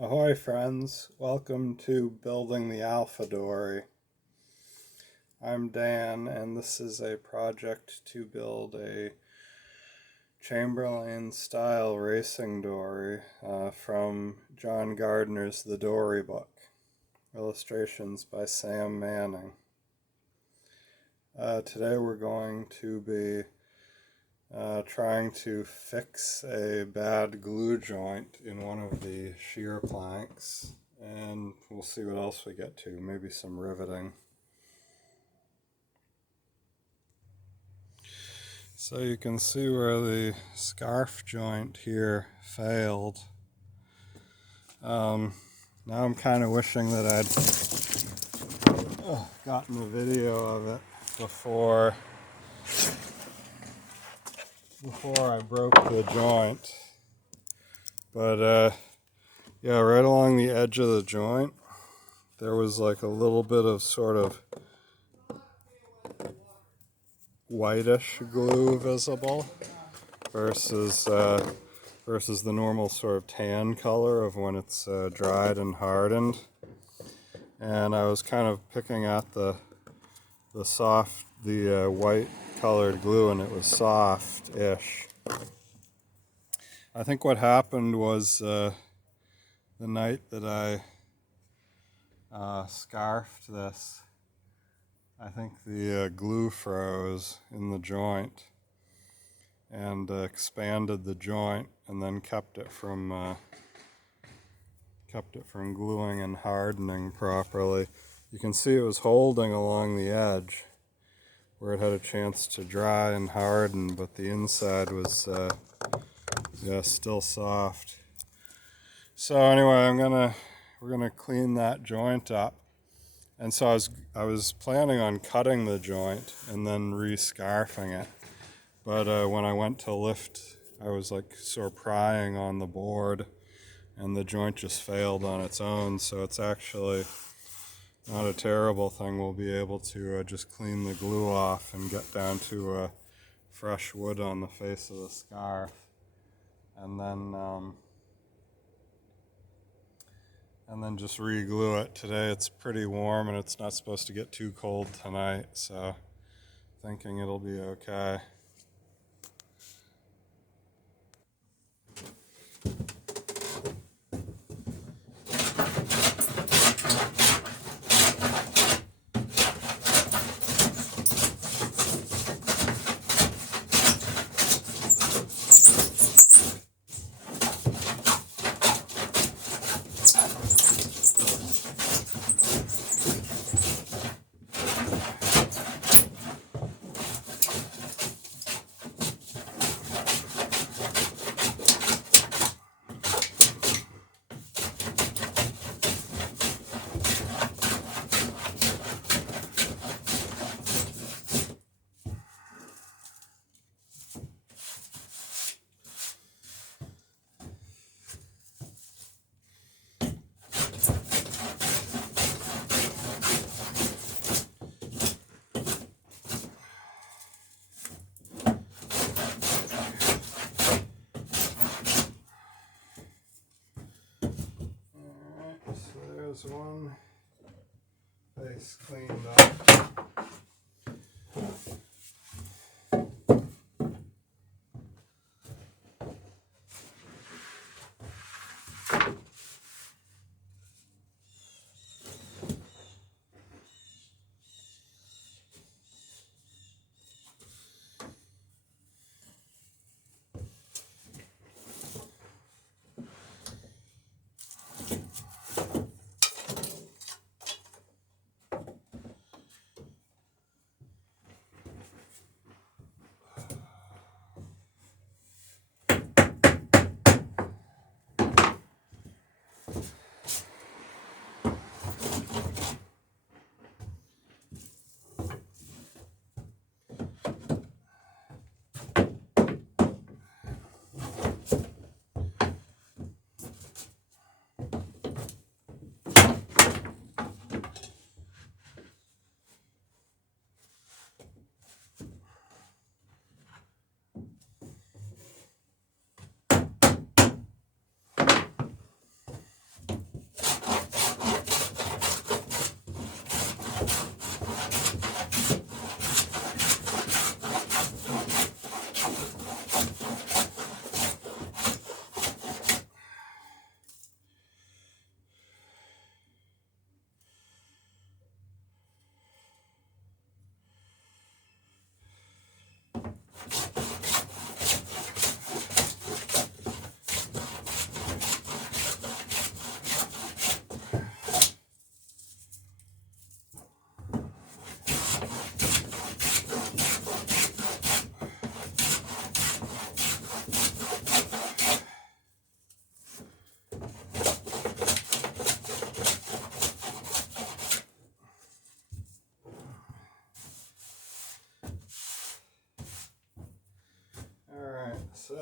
Ahoy friends, welcome to Building the Alpha Dory. I'm Dan and this is a project to build a Chamberlain style racing dory from John Gardner's The Dory book. Illustrations by Sam Manning. Today we're going to be trying to fix a bad glue joint in one of the shear planks, and we'll see what else we get to, maybe some riveting. So you can see where the scarf joint here failed. Now I'm kind of wishing that I'd gotten a video of it before I broke the joint. But yeah, right along the edge of the joint there was like a little bit of sort of whitish glue visible versus the normal sort of tan color of when it's dried and hardened. And I was kind of picking at the white colored glue, and it was soft-ish. I think what happened was the night that I scarfed this, I think the glue froze in the joint and expanded the joint, and then kept it from gluing and hardening properly. You can see it was holding along the edge where it had a chance to dry and harden, but the inside was still soft. So anyway, we're gonna clean that joint up. And so I was planning on cutting the joint and then re-scarfing it. But when I went to lift, I was like sort of prying on the board, and the joint just failed on its own. So it's actually not a terrible thing. We'll be able to just clean the glue off and get down to fresh wood on the face of the scarf. And then just re-glue it. Today it's pretty warm and it's not supposed to get too cold tonight, so thinking it'll be okay. There's one face cleaned up.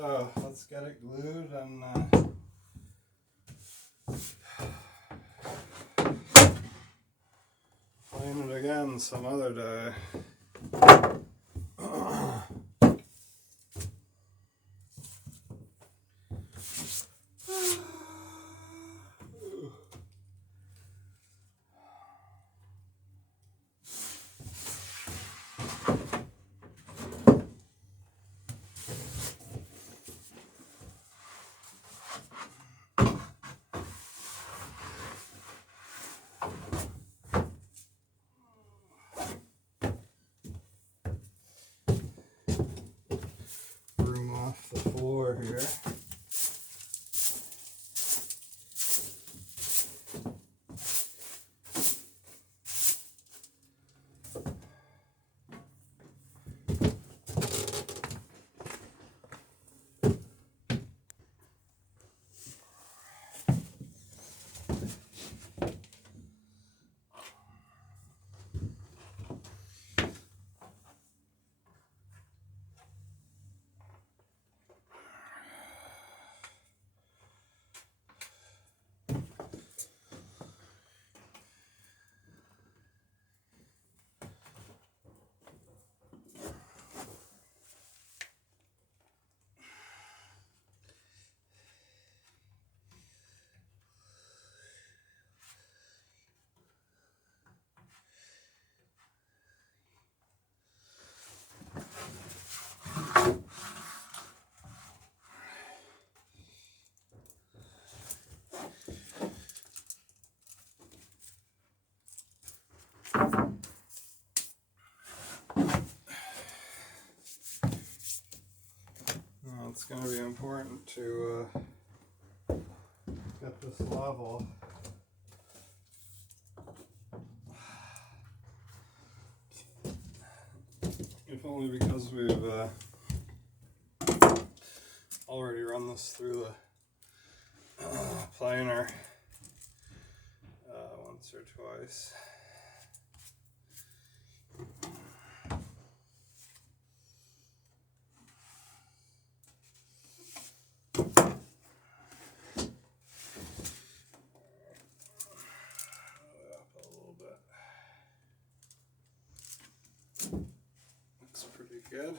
So let's get it glued and plane it again some other day. Broom off the floor here. Well, it's going to be important to get this level. If only because we've already run this through the planer once or twice. Looks pretty good.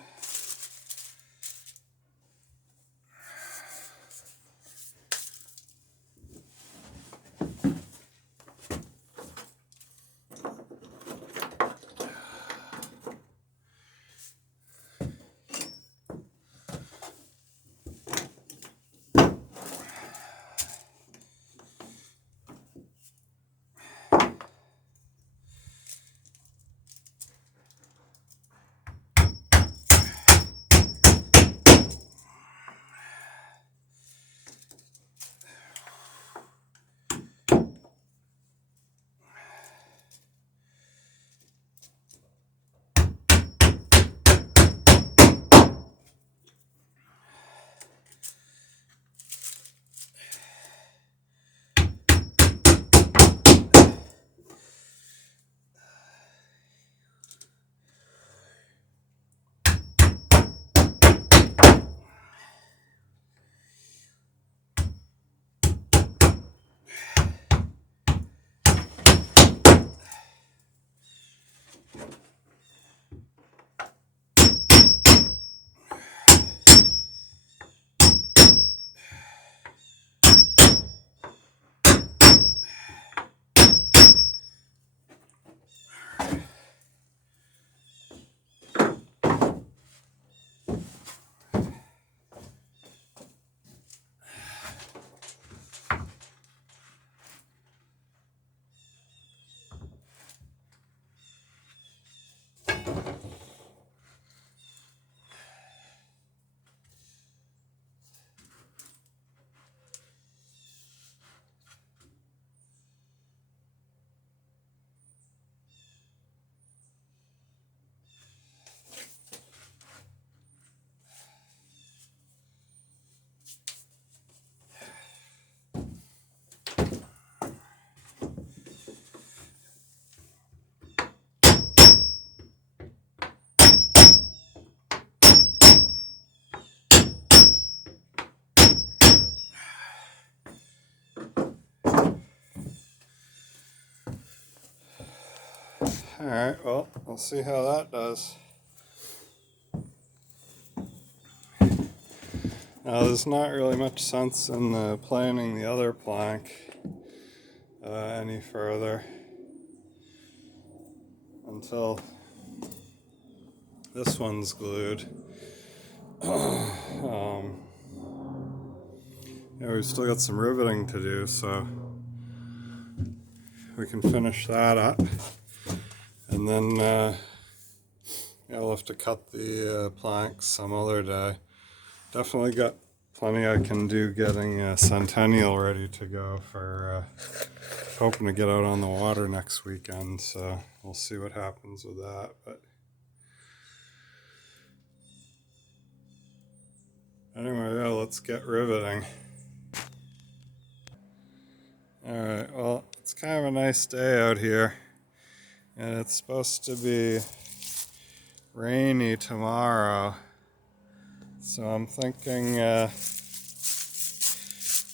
Alright, well, we'll see how that does. Now, there's not really much sense in planing the other plank any further until this one's glued. Yeah, we've still got some riveting to do, so we can finish that up. And then yeah, we'll have to cut the planks some other day. Definitely got plenty I can do getting Centennial ready to go for hoping to get out on the water next weekend, so we'll see what happens with that. But anyway, yeah, let's get riveting. Alright, well, it's kind of a nice day out here, and it's supposed to be rainy tomorrow, so I'm thinking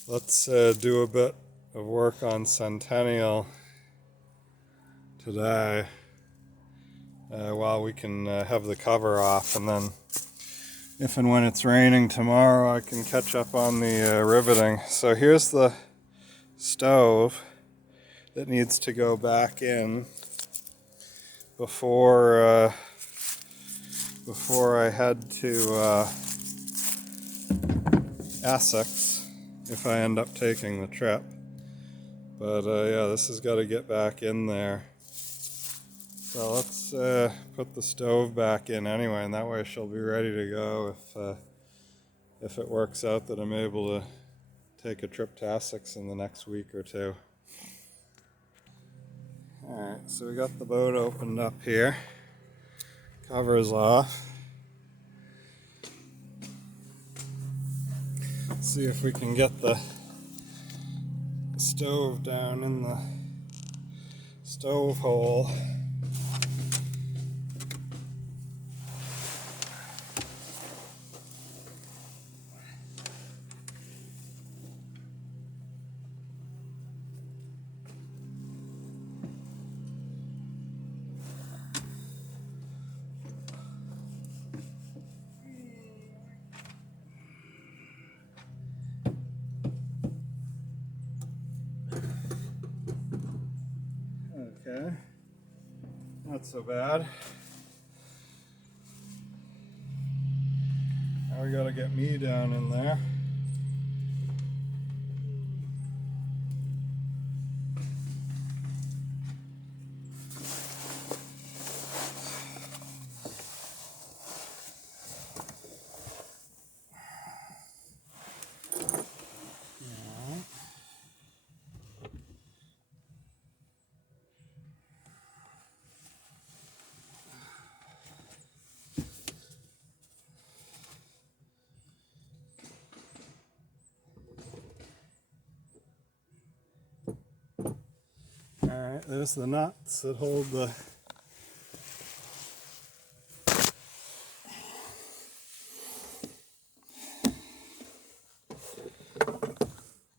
let's do a bit of work on Centennial today while we can have the cover off, and then if and when it's raining tomorrow I can catch up on the riveting. So here's the stove that needs to go back in before I head to Essex if I end up taking the trip. But yeah, this has got to get back in there. So let's put the stove back in anyway, and that way she'll be ready to go if it works out that I'm able to take a trip to Essex in the next week or two. Alright, so we got the boat opened up here. Cover's off. Let's see if we can get the stove down in the stove hole. Okay, not so bad. Now we gotta get me down in there. Alright, there's the nuts that hold the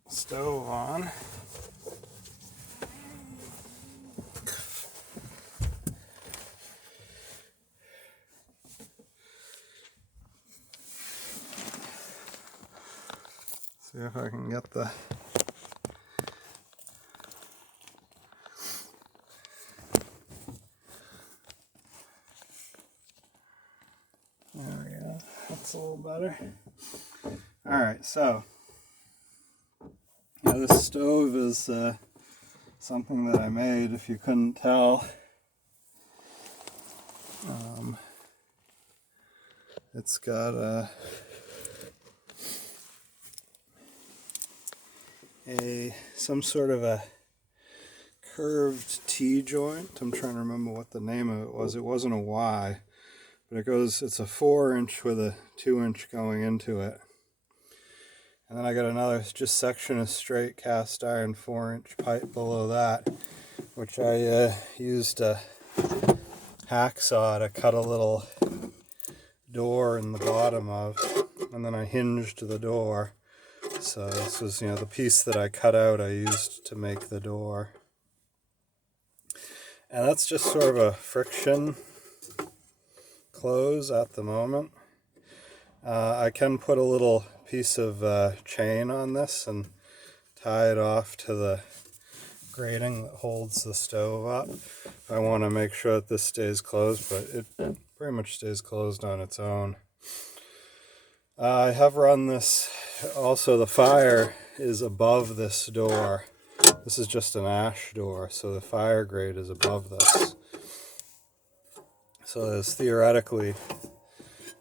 stove on. See if I can get the there we go. That's a little better. Alright, so yeah, this stove is something that I made, if you couldn't tell. It's got some sort of a curved T-joint. I'm trying to remember what the name of it was. It wasn't a Y, but it's a 4-inch with a 2-inch going into it. And then I got another just section of straight cast iron 4-inch pipe below that, which I used a hacksaw to cut a little door in the bottom of, and then I hinged the door. So this was, the piece that I cut out I used to make the door. And that's just sort of a friction close at the moment. I can put a little piece of chain on this and tie it off to the grating that holds the stove up. I want to make sure that this stays closed, but it pretty much stays closed on its own. I have run this, also the fire is above this door. This is just an ash door, so the fire grate is above this. So there's theoretically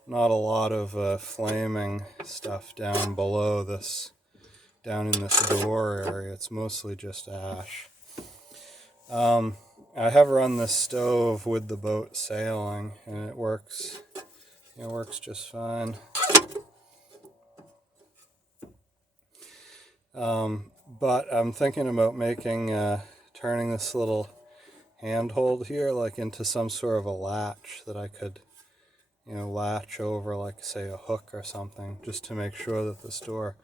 not a lot of flaming stuff down below this, down in this door area. It's mostly just ash. I have run this stove with the boat sailing, and it works just fine. But I'm thinking about turning this little handhold here like into some sort of a latch that I could, latch over, like say a hook or something, just to make sure that this door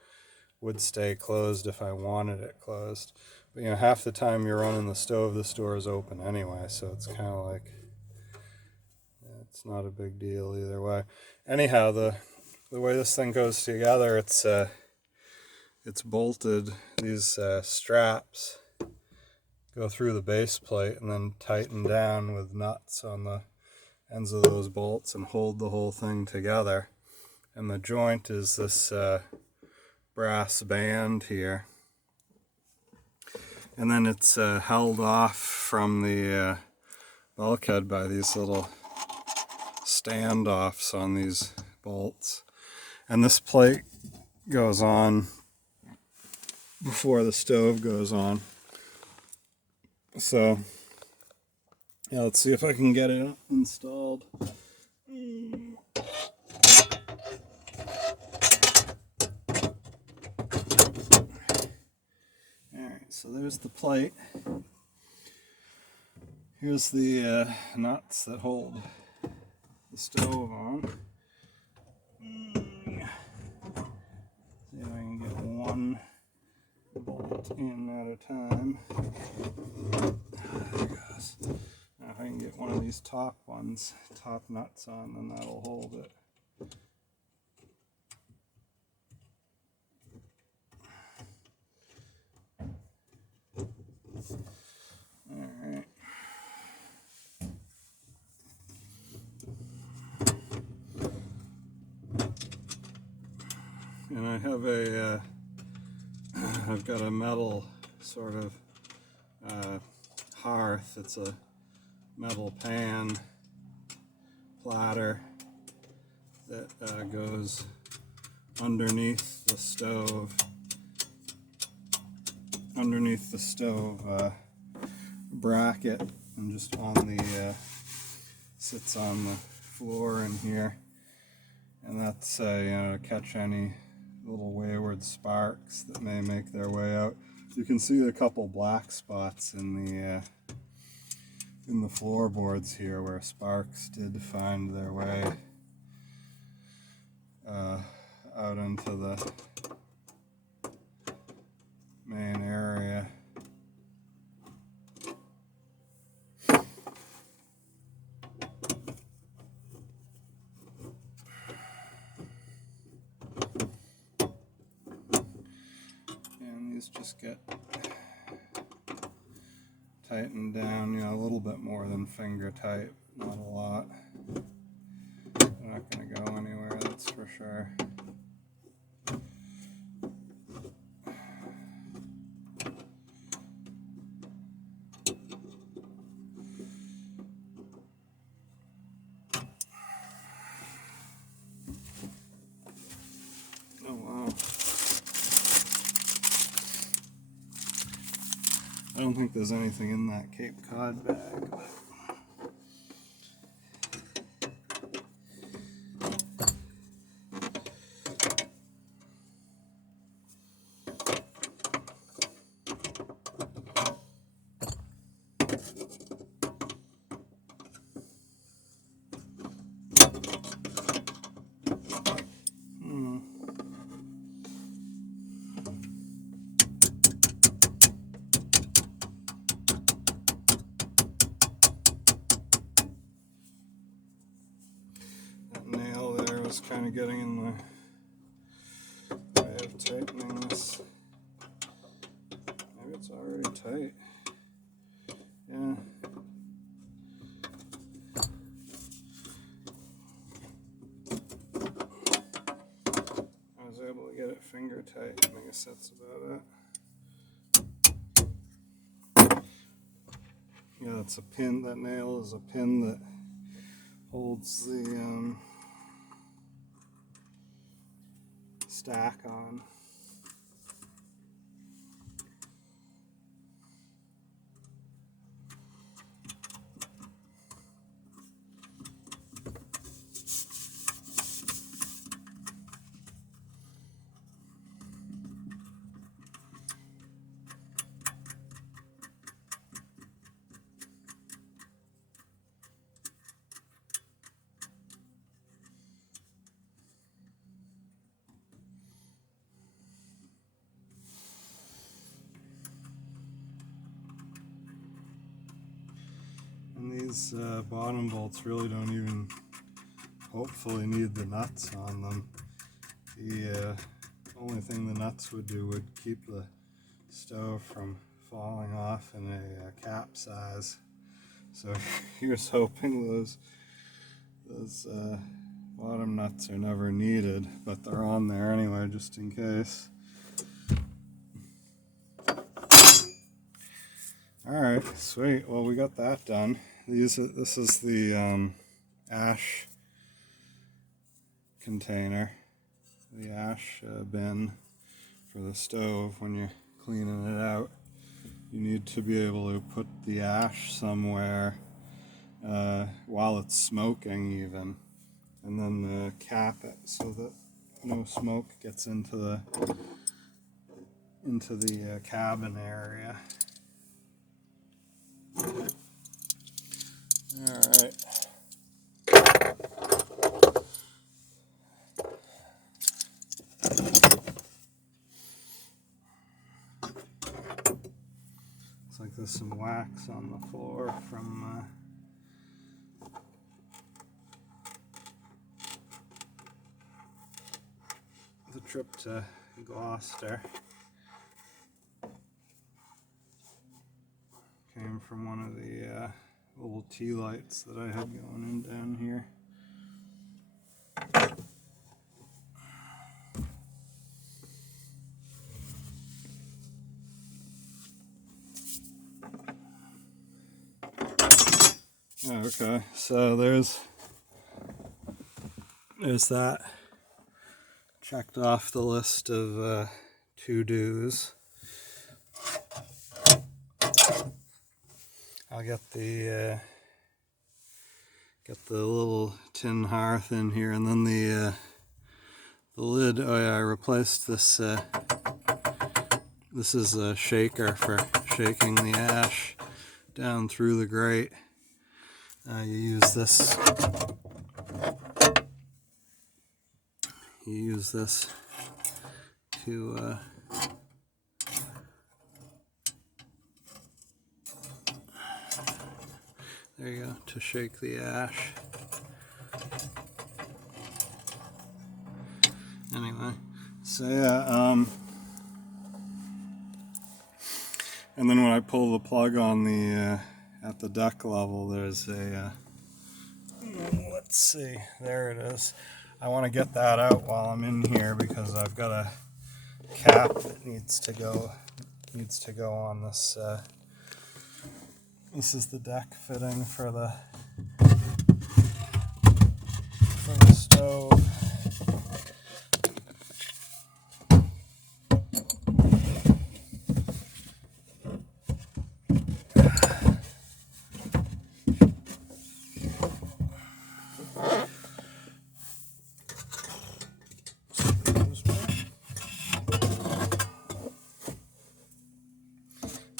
would stay closed if I wanted it closed. But half the time you're running the stove, this door is open anyway, so it's kind of like, it's not a big deal either way. Anyhow, the way this thing goes together, it's bolted. These straps go through the base plate and then tighten down with nuts on the ends of those bolts and hold the whole thing together. And the joint is this brass band here. And then it's held off from the bulkhead by these little standoffs on these bolts. And this plate goes on before the stove goes on. So, yeah, let's see if I can get it installed. Alright, so there's the plate. Here's the nuts that hold the stove on. See if I can get one bolt in at a time. There it goes. Now if I can get one of these top nuts on, then that'll hold it. Alright. And I have I've got a metal sort of hearth. It's a metal pan platter that goes underneath the stove. Bracket, and just on the sits on the floor in here, and that's to catch any little wayward sparks that may make their way out. You can see a couple black spots in the floorboards here where sparks did find their way out into the main area. And these just get tightened down, a little bit more than finger tight, not a lot. They're not going to go anywhere, that's for sure. Oh wow. I don't think there's anything in that Cape Cod bag, but kind of getting in the way of tightening this. Maybe it's already tight. Yeah. I was able to get it finger tight. I guess that's about it. Yeah, it's a pin. That nail is a pin that holds the stack on. And these bottom bolts really don't even hopefully need the nuts on them. The only thing the nuts would do would keep the stove from falling off in a capsize. So here's hoping those bottom nuts are never needed, but they're on there anyway just in case. Alright, sweet. Well, we got that done. This is the ash container, the ash bin for the stove. When you're cleaning it out, you need to be able to put the ash somewhere while it's smoking even, and then cap it so that no smoke gets into the cabin area. Alright. Looks like there's some wax on the floor from the trip to Gloucester. Came from one of the little tea lights that I had going in down here. Okay, so there's that. Checked off the list of to-dos. I'll get the little tin hearth in here, and then the lid. Oh yeah, I replaced this. This is a shaker for shaking the ash down through the grate. You use this. You use this to there you go, to shake the ash. Anyway, so yeah, and then when I pull the plug on the at the deck level, there's a let's see, there it is. I want to get that out while I'm in here because I've got a cap that needs to go on this. This is the deck fitting for the stove.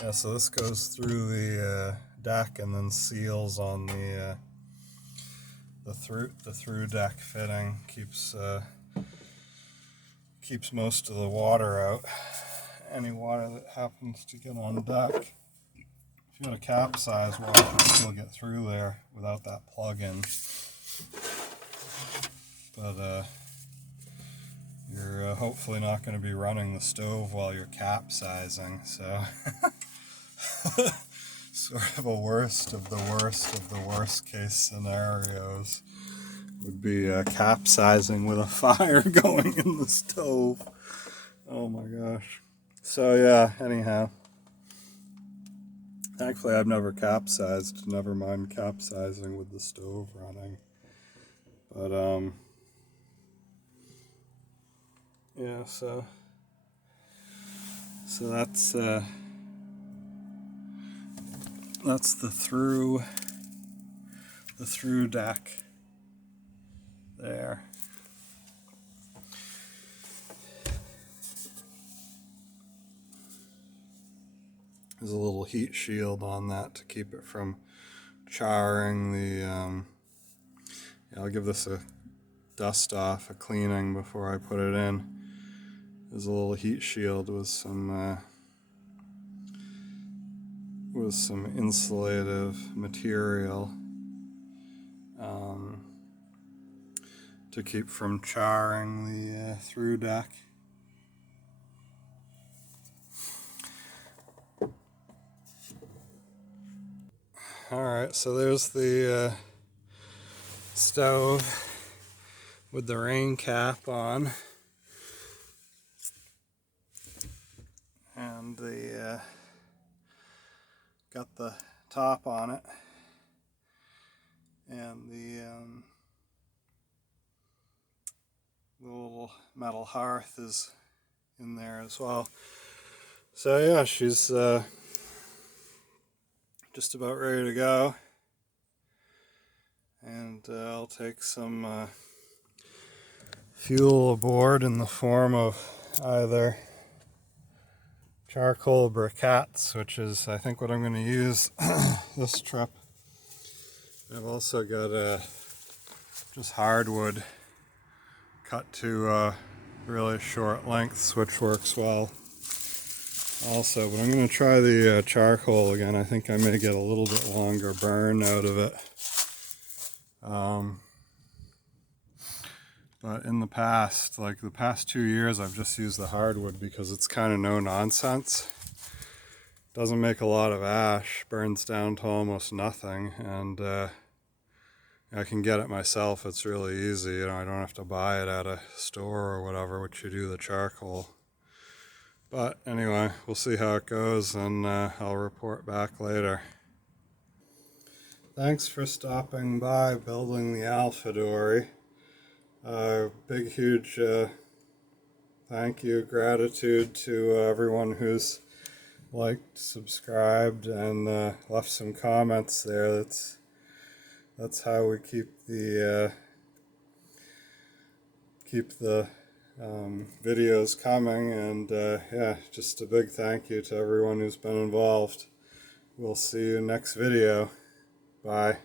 Yeah, so this goes through the deck and then seals on the through deck fitting. Keeps most of the water out. Any water that happens to get on deck. If you got a capsize, water can still get through there without that plug in. But you're hopefully not going to be running the stove while you're capsizing. So sort of a worst of the worst of the worst case scenarios would be capsizing with a fire going in the stove. Oh my gosh. So yeah, anyhow. Thankfully I've never capsized, never mind capsizing with the stove running. But yeah, so that's the through deck there. There's a little heat shield on that to keep it from charring the yeah, I'll give this a dust off, a cleaning before I put it in. There's a little heat shield with some insulative material to keep from charring the through deck. Alright, so there's the stove with the rain cap on, and the got the top on it, and the little metal hearth is in there as well. So yeah, she's just about ready to go, and I'll take some fuel aboard in the form of either charcoal briquettes, which is I think what I'm going to use this trip. I've also got just hardwood cut to really short lengths, which works well also. But I'm going to try the charcoal again. I think I may get a little bit longer burn out of it. But in the past, like the past 2 years, I've just used the hardwood because it's kind of no nonsense. Doesn't make a lot of ash, burns down to almost nothing, and I can get it myself. It's really easy. You know, I don't have to buy it at a store or whatever, which you do the charcoal. But anyway, we'll see how it goes, and I'll report back later. Thanks for stopping by Building the Alpha, Dory. Big, huge thank you, gratitude to everyone who's liked, subscribed, and left some comments there. That's how we keep the videos coming, and yeah, just a big thank you to everyone who's been involved. We'll see you next video. Bye.